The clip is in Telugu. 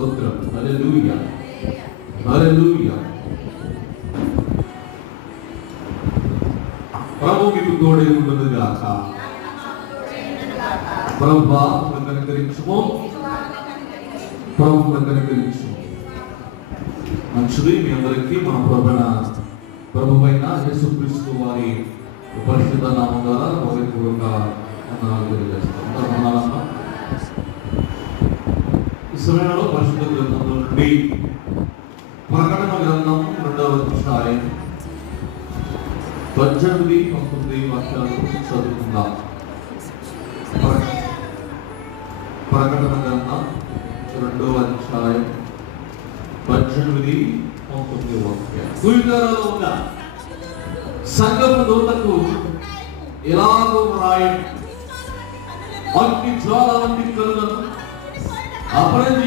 స్తోత్రం. హల్లెలూయా, హల్లెలూయా. ప్రభు మీకు తోడై ఉండును గాక. ప్రభువా మమ్మల్ని కనికరించుము, ప్రభు మమ్మల్ని కనికరించుము. మంచిది. మీ అందరికీ మన ప్రభువైన యేసుక్రీస్తు వారి పరిశుద్ధ నామం ద్వారా హృదయపూర్వక వందనాలు తెలియజేస్తాం. ఈ సమయంలో పరిశుద్ధ గ్రంథంలో నుండి ప్రకటన గ్రంథం 2వ అధ్యాయం 18-19 వాక్యాలు చదువుకుందాం. ప్రకటన గ్రంథం 2వ అధ్యాయం 18-19 వాక్యాలు. తుయతరలో ఉన్న సంఘపు దూతకు ఇలాగూ రాయండి, అగ్ని జ్వాల వంటి కలులను